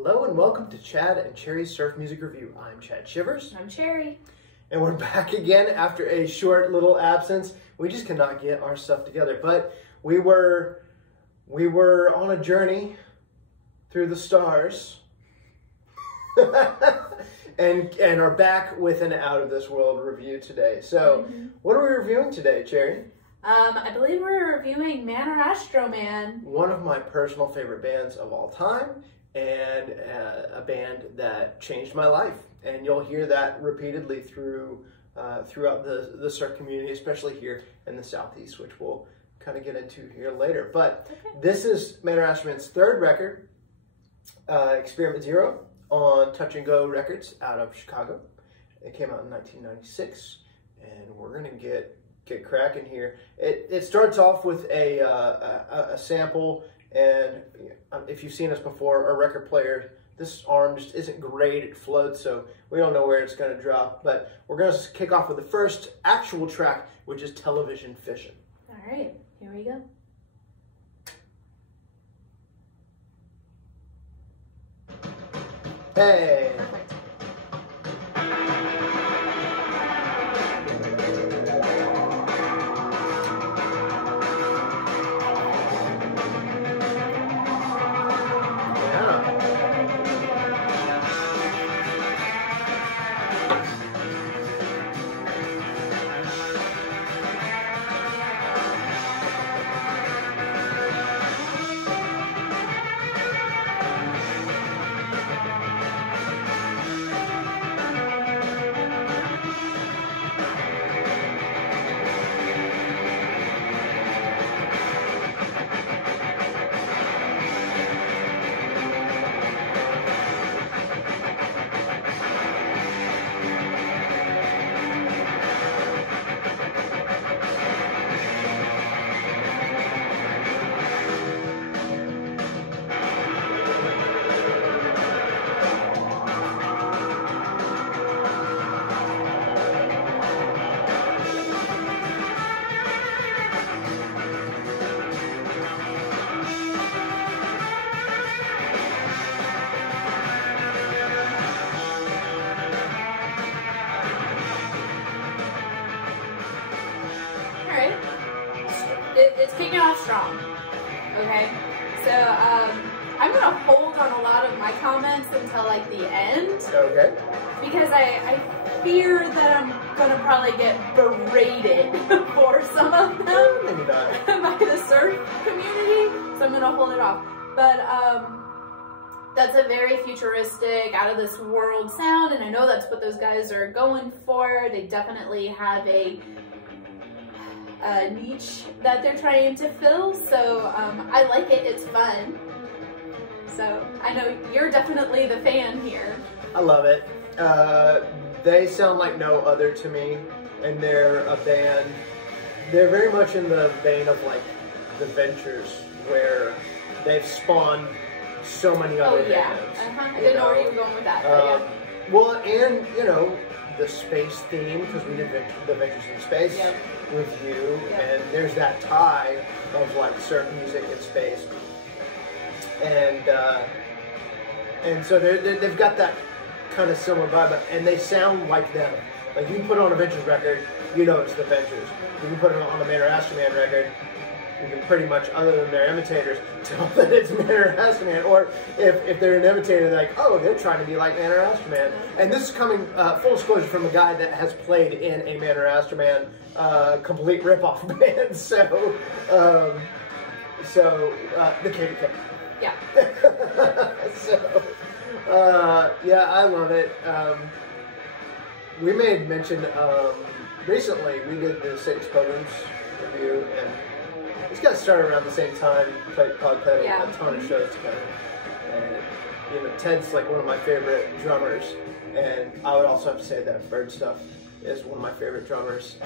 Hello and welcome to Chad and Cherry's Surf Music Review. I'm Chad Shivers. I'm Cherry. And we're back again after a short little absence. We just cannot get our stuff together. But we were on a journey through the stars and are back with an out of this world review today. So what are we reviewing today, Cherry? I believe we're reviewing Or Astro-Man. One of my personal favorite bands of all time, and a band that changed my life. And you'll hear that repeatedly throughout the surf community, especially here in the Southeast, which we'll kind of get into here later. But this is Or Astro-Man's third record, Experiment Zero, on Touch and Go Records out of Chicago. It came out in 1996, and we're gonna get cracking here. It starts off with a sample, and if you've seen us before, our record player, this arm just isn't great. It floats, so we don't know where it's going to drop. But we're going to kick off with the first actual track, which is Television Fission. All right, here we go. Hey! Perfect. It's kicking off strong, okay? So, I'm going to hold on a lot of my comments until, like, the end. Okay. Because I fear that I'm going to probably get berated for some of them Maybe not. by the surf community, so I'm going to hold it off. But, that's a very futuristic, out-of-this-world sound, and I know that's what those guys are going for. They definitely have a niche that they're trying to fill, so I like it. It's fun. So I know you're definitely the fan here. I love it. They sound like no other to me, and they're a band. They're very much in the vein of like the Ventures, where they've spawned so many other bands. I didn't know where you were going with that. But well, and you know, the space theme, because we did the Ventures in Space with you, and there's that tie of like surf music and space, and so they've got that kind of similar vibe, and they sound like them. Like you put on a Ventures record, you know it's the Ventures. You can put it on a Or Astro-Man record, you can pretty much, other than their imitators, tell that it's Or Astro-Man. Or if they're an imitator, they're like, oh, they're trying to be like Or Astro-Man. And this is coming, full disclosure, from a guy that has played in a Or Astro-Man complete rip-off band. So the KDK. Yeah. Yeah, I love it. We made mention, recently we did the Six Pilgrims review, and these guys started around the same time, probably played a ton of shows together. And you know, Ted's like one of my favorite drummers, and I would also have to say that Bird Stuff is one of my favorite drummers,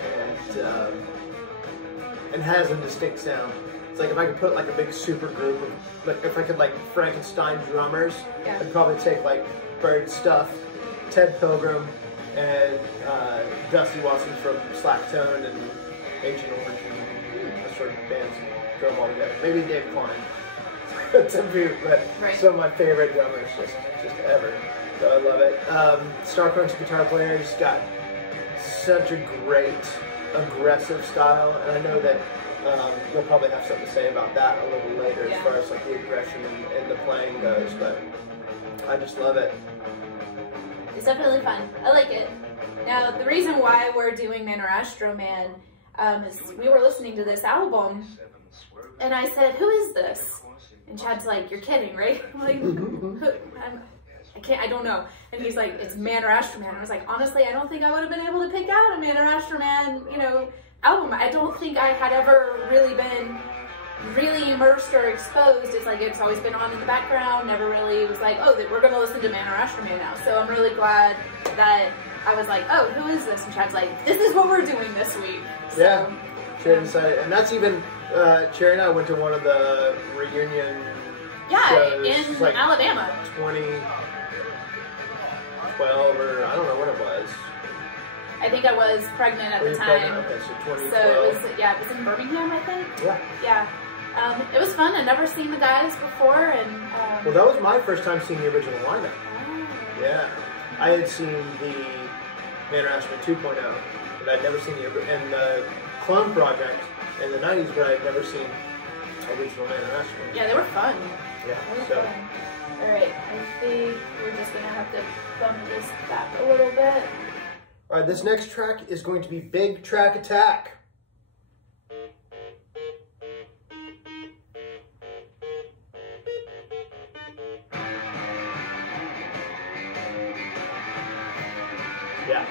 and has a distinct sound. It's like if I could put like a big super group of, like if I could like Frankenstein drummers, I'd probably take like Bird Stuff, Ted Pilgrim, and Dusty Watson from Slacktone and Agent Orange, and those sort of bands, throw them all together. Maybe Dave Klein. to boot, but some of my favorite drummers just ever. So I love it. Starcrunk's guitar player, he's got such a great aggressive style, and I know that you'll probably have something to say about that a little later as far as like the aggression and the playing goes, but I just love it. It's definitely fun. I like it. Now, the reason why we're doing Or Astro-Man is we were listening to this album, and I said, "Who is this?" And Chad's like, "You're kidding, right?" I'm like, I don't know. And he's like, "It's Or Astro-Man." I was like, honestly, I don't think I would have been able to pick out a Or Astro-Man, album. I don't think I had ever really been really immersed or exposed. It's like it's always been on in the background, never really was like, oh, we're going to listen to Or Astro-Man now. So I'm really glad that I was like, oh, who is this? And Chad's like, this is what we're doing this week. So, yeah, Cherry decided, and that's even, Cherry and I went to one of the reunion shows, in like Alabama. 2012 or I don't know what it was. I think I was pregnant at the time. Okay, so 2012. So it was in Birmingham, I think. Yeah. Yeah. It was fun. I'd never seen the guys before, and well, that was my first time seeing the original lineup. Oh. Yeah, I had seen the Or Astro-Man 2.0, but I'd never seen the Clone Project in the 90s, but I'd never seen original Or Astro-Man. Yeah, they were fun. Yeah. So. Fun. All right, I think we're just gonna have to bump this back a little bit. All right, this next track is going to be Big Trac Attack. Yeah.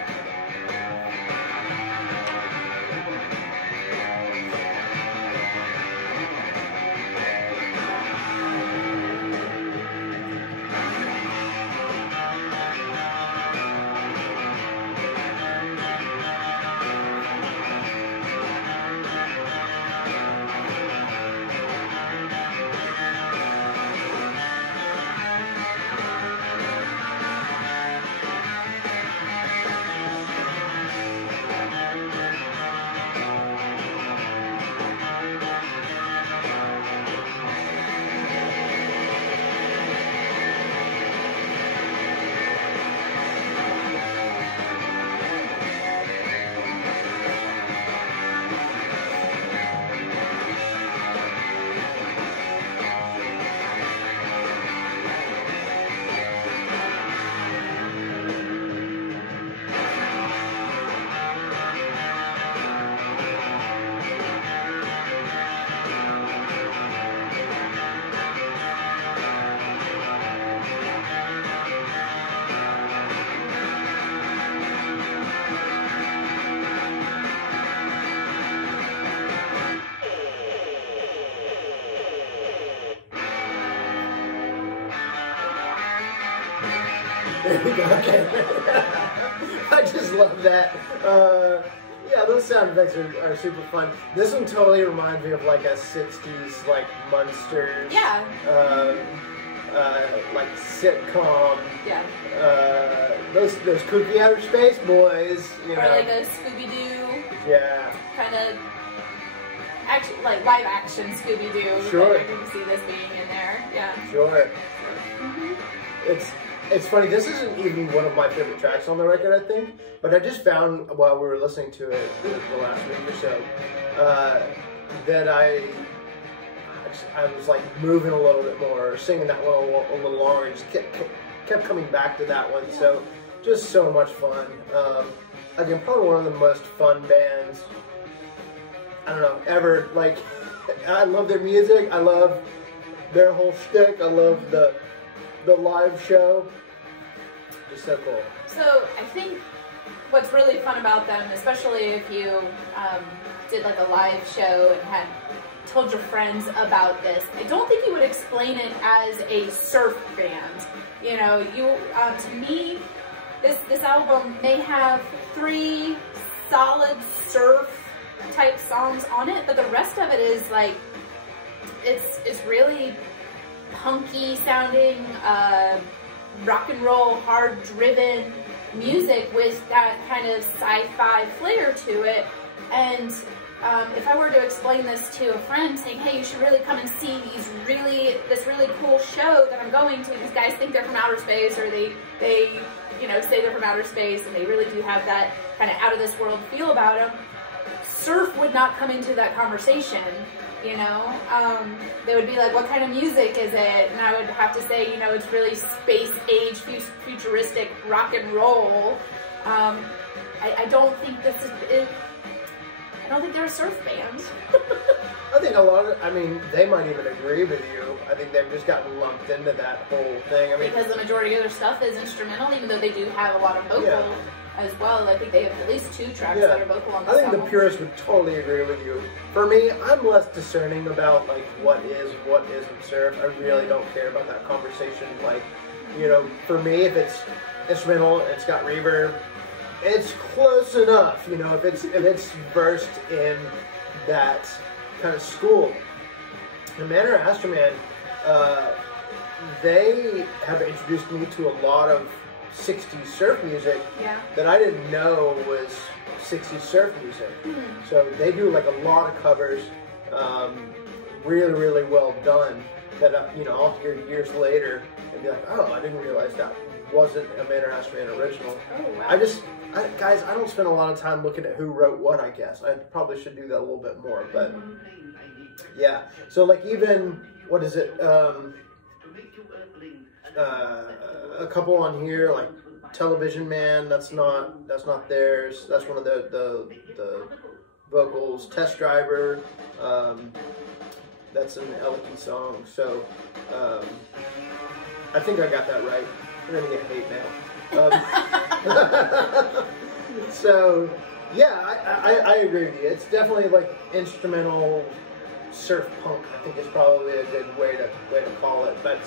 Okay. I just love that. Yeah, those sound effects are super fun. This one totally reminds me of like a 60s like Munsters. Yeah. Like sitcom. Yeah. Those kooky outer space boys. You know. Or like a Scooby-Doo. Yeah. Kind of like live action Scooby-Doo. Sure. I can see this being in there. Yeah. Sure. It's funny, this isn't even one of my favorite tracks on the record, I think, but I just found while we were listening to it the last week or so, that I was like moving a little bit more, singing that one a little longer, and just kept coming back to that one, so just so much fun. Again, probably one of the most fun bands, I don't know, ever. Like, I love their music, I love their whole shtick, I love the live show. Just so cool. So I think what's really fun about them, especially if you did like a live show and had told your friends about this, I don't think you would explain it as a surf band. You know, to me, this album may have 3 solid surf type songs on it, but the rest of it is like it's really punky sounding, rock and roll, hard driven music with that kind of sci-fi flair to it. And if I were to explain this to a friend, saying, hey, you should really come and see this really cool show that I'm going to. These guys think they're from outer space, or they you know, say they're from outer space, and they really do have that kind of out of this world feel about them. Surf would not come into that conversation, you know. They would be like, what kind of music is it? And I would have to say, you know, it's really space age, futuristic rock and roll. I don't think this is, I don't think they're a surf band. I think a lot of, I mean, they might even agree with you. I think they've just gotten lumped into that whole thing. I mean, because the majority of their stuff is instrumental, even though they do have a lot of vocal as well. I think they have at least 2 tracks that are vocal on this album. The purists would totally agree with you. For me, I'm less discerning about like what isn't surf. I really don't care about that conversation. Like, you know, for me, if it's instrumental, it's got reverb, it's close enough. You know, if it's versed in that kind of school. And Or Astro-Man, they have introduced me to a lot of 60s surf music that I didn't know was 60s surf music. So they do like a lot of covers, really, really well done, that you know, I'll hear years later and be like, oh, I didn't realize that wasn't a Or Astro-Man original. Oh, wow. Guys, I don't spend a lot of time looking at who wrote what, I guess. I probably should do that a little bit more, but yeah. So like even, what is it, a couple on here, like Television Man, that's not theirs. That's one of the vocals. Test Driver, that's an Elkie song. So I think I got that right. We're gonna get hate mail. So yeah, I agree with you. It's definitely like instrumental surf punk, I think is probably a good way to call it. But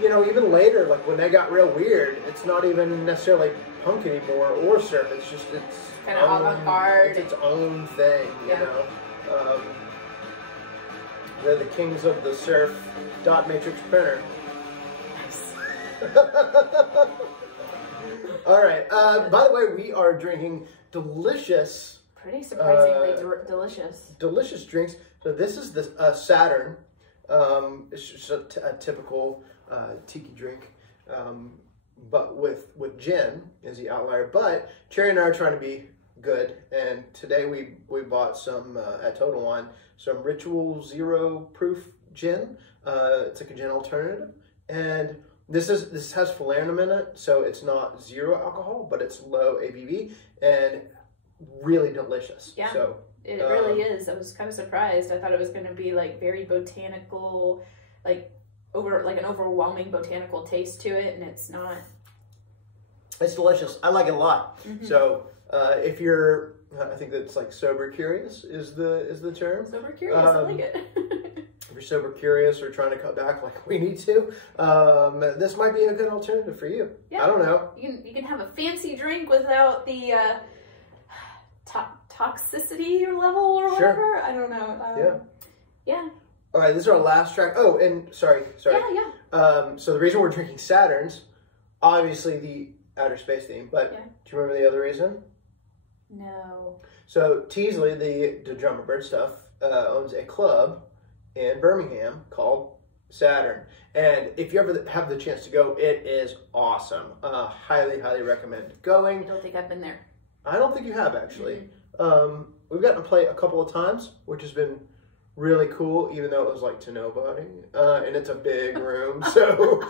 you know, even later, like when they got real weird, it's not even necessarily punk anymore or surf. It's just kind of avant-garde. It's its own thing, you know. They're the kings of the surf dot matrix printer. Nice. All right. By the way, we are drinking delicious. Pretty surprisingly delicious drinks. So this is the Saturn. It's just a typical tiki drink, but with gin is the outlier. But Cherry and I are trying to be good, and today we bought some at Total Wine, some Ritual Zero Proof gin. It's like a gin alternative, and this has falernum in it, so it's not zero alcohol, but it's low ABV and really delicious. Yeah. So it really is. I was kind of surprised. I thought it was going to be like very botanical, like an overwhelming botanical taste to it, and it's not. It's delicious. I like it a lot. So if you're, I think that's like sober curious is the term. Sober curious, I like it. If you're sober curious or trying to cut back like we need to, this might be a good alternative for you. Yeah. I don't know. You can have a fancy drink without the toxicity level or whatever. I don't know. Yeah. All right, this is our last track. Oh, and sorry. Yeah. So the reason we're drinking Saturns, obviously the outer space theme, but do you remember the other reason? No. So Teasley, the drummer Bird Stuff, owns a club in Birmingham called Saturn. And if you ever have the chance to go, it is awesome. Highly, highly recommend going. I don't think I've been there. I don't think you have, actually. We've gotten to play a couple of times, which has been really cool, even though it was like to nobody. And it's a big room, so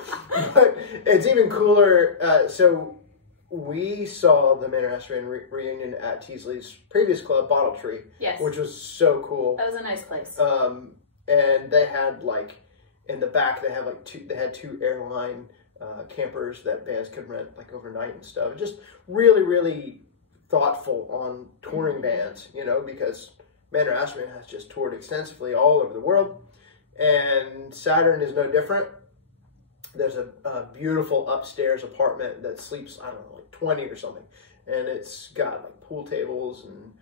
but it's even cooler. So we saw the Or Astro-Man reunion at Teasley's previous club, Bottle Tree, which was so cool. That was a nice place. And they had like in the back, they had two airline campers that bands could rent like overnight and stuff. Just really, really thoughtful on touring bands, you know, because Or Astro-Man has just toured extensively all over the world, and Saturn is no different. There's a beautiful upstairs apartment that sleeps, I don't know, like 20 or something, and it's got like pool tables and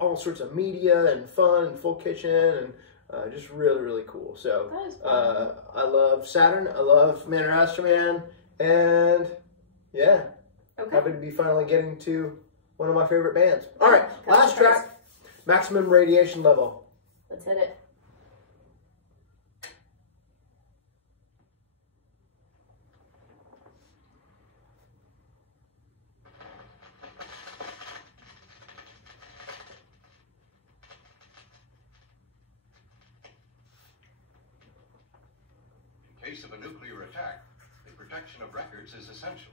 all sorts of media and fun and full kitchen and just really, really cool. So I love Saturn, I love Or Astro-Man, and yeah, happy to be finally getting to one of my favorite bands. All right, last track. Maximum radiation level. Let's hit it. In case of a nuclear attack, the protection of records is essential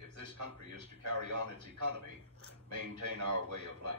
if this country is to carry on its economy and maintain our way of life.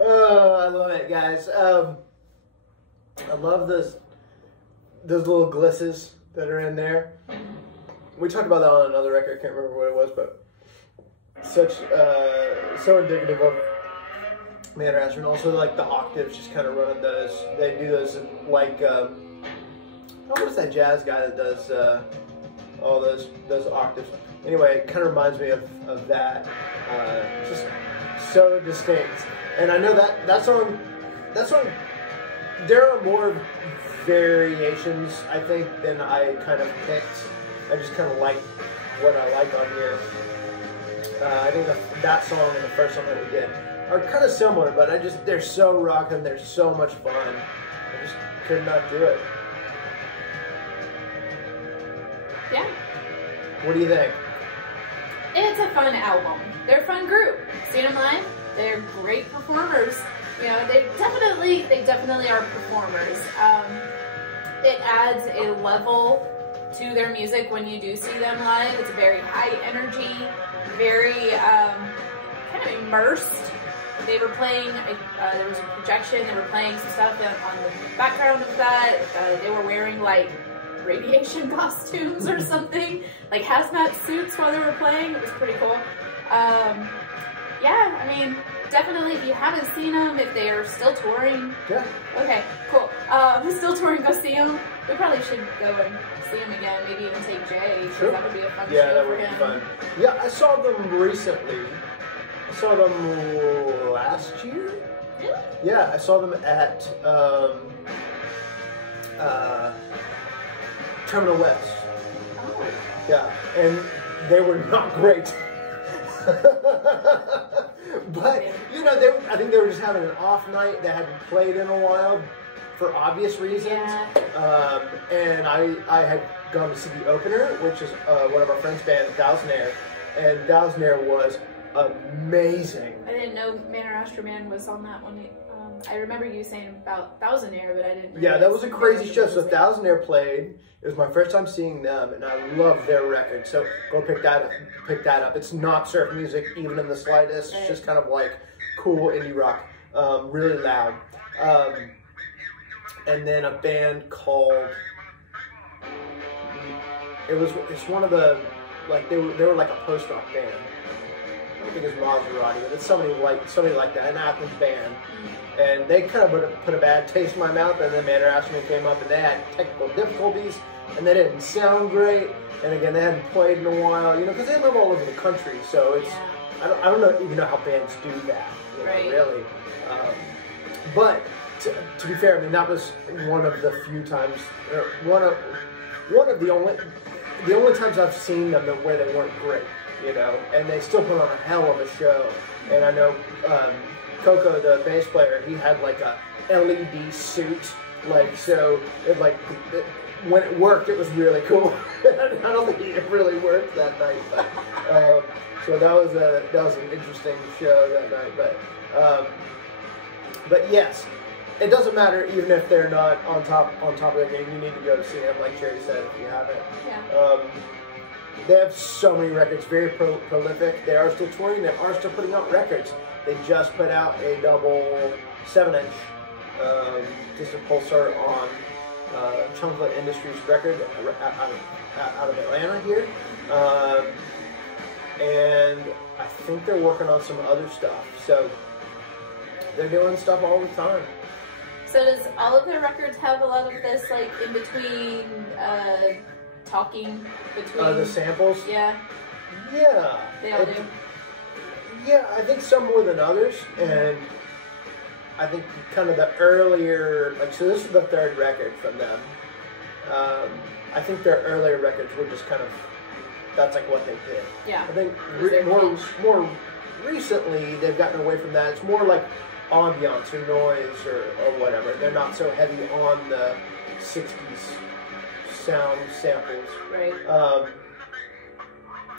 Oh, I love it, guys. I love those little glisses that are in there. We talked about that on another record. I can't remember what it was, but so indicative of Man or Astro. And also like the octaves, just kind of running those. They do those in, like what was that jazz guy that does all those octaves? Anyway, it kind of reminds me of that. Just so distinct. And I know that song, there are more variations, I think, than I kind of picked. I just kind of like what I like on here. I think that song and the first song that we did are kind of similar, but they're so rockin', they're so much fun. I just could not do it. Yeah. What do you think? It's a fun album. They're a fun group. Seen them live. They're great performers. You know, they definitely are performers. It adds a level to their music when you do see them live. It's very high energy, very kind of immersed. They were playing, there was a projection, they were playing some stuff on the background of that. They were wearing like radiation costumes or something, like hazmat suits while they were playing. It was pretty cool. Yeah, I mean, definitely if you haven't seen them, if they are still touring. Yeah. Okay, cool. Still touring, go see them. We probably should go and see him again, maybe even take Jay, because Sure. that would be a fun Yeah, show that for would be him. fun. Yeah, I saw them recently. I saw them last year. Really? Yeah, I saw them at Terminal West. Oh. Yeah, and they were not great. But, you know, I think they were just having an off night. They hadn't played in a while for obvious reasons. Yeah. And I had gone to see the opener, which is one of our friends' band, Thousand Air. And Thousand Air was amazing. I didn't know Man or Astro-Man was on that one. I remember you saying about Thousand Air, but I didn't. Yeah, that was a crazy show. So Thousand Air played. It was my first time seeing them, and I love their record. So go pick that up. It's not surf music, even in the slightest. It's just kind of like cool indie rock, really loud. And then a band called. It's one of the, like they were like a post rock band. I don't think it's Maserati, but it's somebody like that, an Athens band. And they kind of put a bad taste in my mouth, and then Man or Astro-Man came up, and they had technical difficulties, and they didn't sound great. And again, they hadn't played in a while, you know, because they live all over the country, so it's, I don't even know how bands do that, you know, really. But to be fair, I mean, that was one of the few times, or one of the only times I've seen them where they weren't great, you know, and they still put on a hell of a show. And I know Coco, the bass player, he had like a LED suit, like, so it when it worked, it was really cool. I don't think it really worked that night, but so that was an interesting show that night. But yes, it doesn't matter even if they're not on top of their game. You need to go to see them, like Jerry said, if you haven't. Yeah. They have so many records, very prolific. They are still touring. They are still putting out records. They just put out a double 7-inch, just a Pulsar on Chunklet Industries record out of Atlanta here. And I think they're working on some other stuff. So they're doing stuff all the time. So does all of their records have a lot of this, like, in between, talking between... the samples? Yeah. Yeah. They all do? Yeah, I think some more than others, and I think kind of the earlier, like, so this is the third record from them. I think their earlier records were just kind of, that's like what they did. Yeah. I think more recently they've gotten away from that. It's more like ambiance or noise or whatever. They're not so heavy on the 60s sound samples. Right.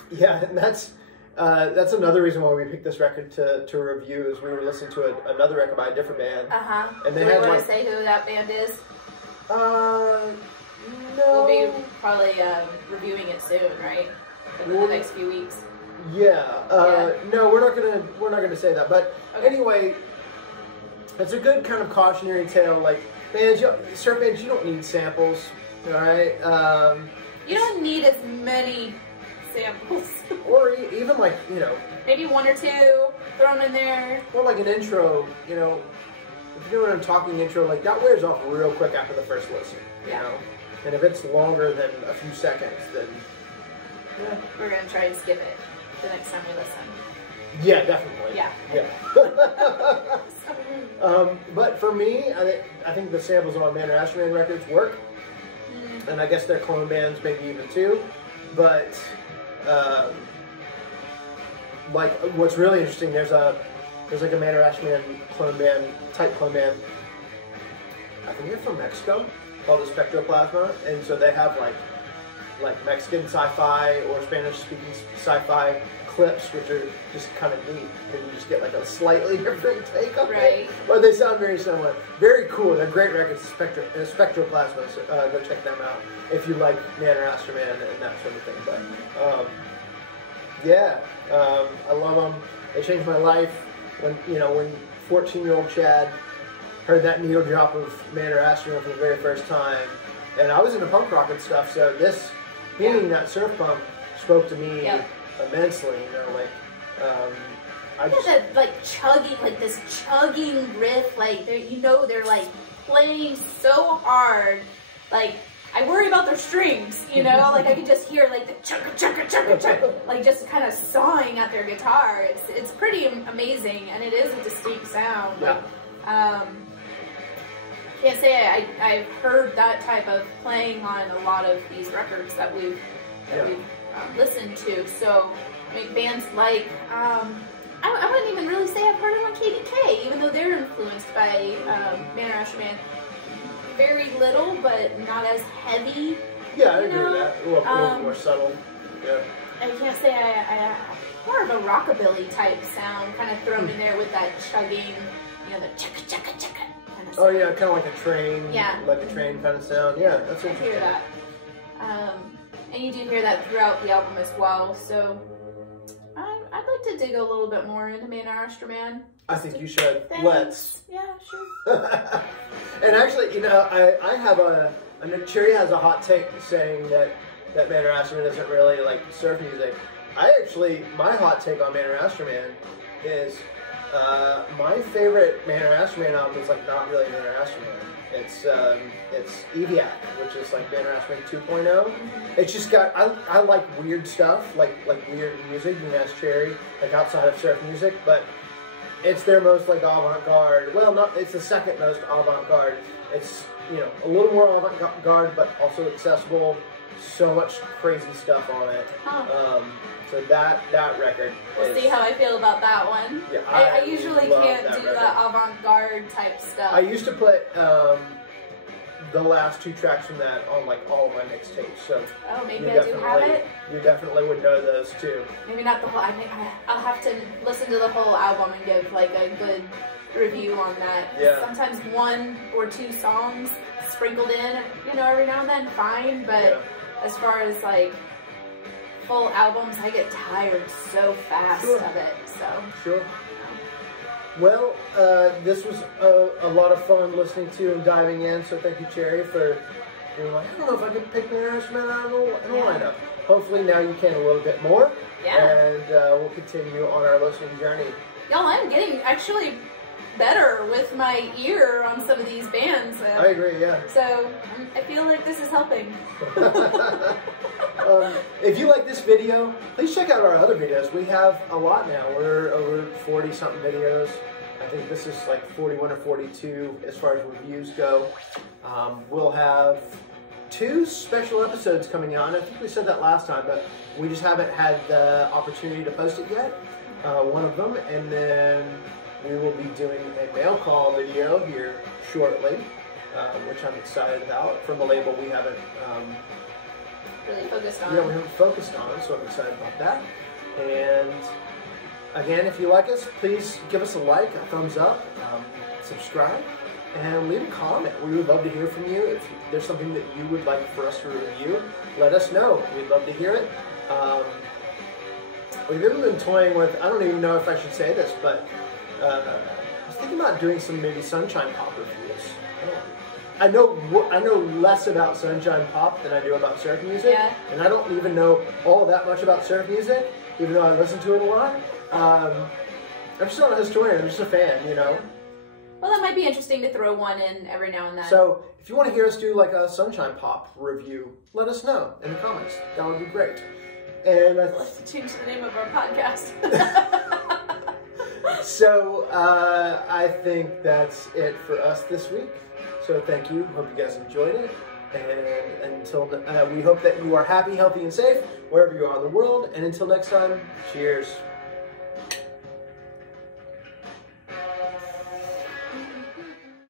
Yeah, and that's another reason why we picked this record to review, is we were listening to another record by a different band. And they had, want to say who that band is? No. We'll be probably reviewing it soon, right? In the next few weeks. Yeah. No, we're not gonna say that. But anyway, it's a good kind of cautionary tale. Like, surf bands, you don't need samples, all right? You don't need as many samples. Or even like, you know, maybe one or two, throw them in there. Or like an intro, you know, if you're doing a talking intro, like that wears off real quick after the first listen, you know? And if it's longer than a few seconds, then yeah. We're going to try and skip it the next time we listen. Yeah, definitely. Yeah. But for me, I think the samples on Man or Astro-Man records work. And I guess they're clone bands maybe even too. But like, what's really interesting, there's like a Man or Astro-Man clone band, type clone band. I think they're from Mexico, called the Spectroplasma, and so they have like Mexican sci-fi or Spanish-speaking sci-fi clips, which are just kind of neat, and you just get like a slightly different take on it. But they sound very similar. Very cool. They're great records, Spectroplasma. So, go check them out if you like Man or Astro-Man and that sort of thing. But yeah, I love them. They changed my life. When 14-year-old Chad heard that needle drop of Man or Astro-Man for the very first time, and I was into punk rock and stuff, so this, hearing that surf punk spoke to me immensely, you know, like, that, like, chugging, like, this chugging riff, like, they're, like, playing so hard, like, I worry about their strings, you know, like, I could just hear, like, the chugga, chugga, chugga, chugga, like, just kind of sawing at their guitar. It's pretty amazing, and it is a distinct sound. Yeah. Can't say I've heard that type of playing on a lot of these records that we've listened to. So, I mean, bands like, I wouldn't even really say I've heard them on KDK, even though they're influenced by Man or Astro-Man. Very little, but not as heavy. Yeah, I agree with that. A little more subtle. Yeah. I can't say I more of a rockabilly type sound, kind of thrown in there with that chugging, you know, the chugga chugga chugga kind of sound. Oh yeah, kind of like a train. Yeah. Like a train kind of sound. Yeah, that's interesting. I hear that. And you do hear that throughout the album as well. So I'd like to dig a little bit more into Man or Astro-Man. I think you should. Thanks. Let's. Yeah, sure. And actually, you know, I have Cherry has a hot take saying that Man or Astro-Man isn't really like surf music. my hot take on Man or Astro-Man is my favorite Man or Astro-Man album is like not really Man or Astro-Man. It's EVAC, which is like Man or Astro-Man 2.0. It's just got I like weird stuff, like weird music. You can ask Cherry, like outside of surf music, but it's their most like avant-garde. Well, not it's the second most avant-garde. It's a little more avant-garde, but also accessible. So much crazy stuff on it. So that record. We'll see how I feel about that one. Yeah, I usually can't do record. the avant-garde type stuff. I used to put the last 2 tracks from that on like all of my mixtapes. So maybe I do have it. You definitely would know those too. Maybe not the whole. I'll have to listen to the whole album and give like a good review on that. Yeah. Sometimes 1 or 2 songs sprinkled in, every now and then, fine. But as far as like full albums, I get tired so fast of it. So sure. Well, this was a lot of fun listening to and diving in. So thank you, Cherry, for being like, I don't know if I could pick Man or Astro-Man out of the lineup. Hopefully now you can a little bit more. Yeah. And we'll continue on our listening journey. Y'all, I'm getting actually better with my ear on some of these bands. I agree, yeah. So I feel like this is helping. If you like this video, please check out our other videos. We have a lot now. We're over 40-something videos. I think this is like 41 or 42 as far as reviews go. We'll have 2 special episodes coming on. I think we said that last time, but we just haven't had the opportunity to post it yet. One of them, and then we will be doing a mail call video here shortly, which I'm excited about, from a label we haven't really focused on. Yeah, we haven't focused on, so I'm excited about that. And again, if you like us, please give us a like, a thumbs up, subscribe, and leave a comment. We would love to hear from you. If there's something that you would like for us to review, let us know. We'd love to hear it. We've even been toying with, I don't even know if I should say this, but I was thinking about doing some maybe Sunshine Pop reviews. I know less about Sunshine Pop than I do about surf music, and I don't even know all that much about surf music, even though I listen to it a lot. I'm just not a historian, I'm just a fan, Well, that might be interesting to throw one in every now and then. So, if you want to hear us do like a Sunshine Pop review, let us know in the comments. That would be great. And let's change the name of our podcast. So, I think that's it for us this week. So thank you. Hope you guys enjoyed it. And until we hope that you are happy, healthy, and safe wherever you are in the world. And until next time, cheers.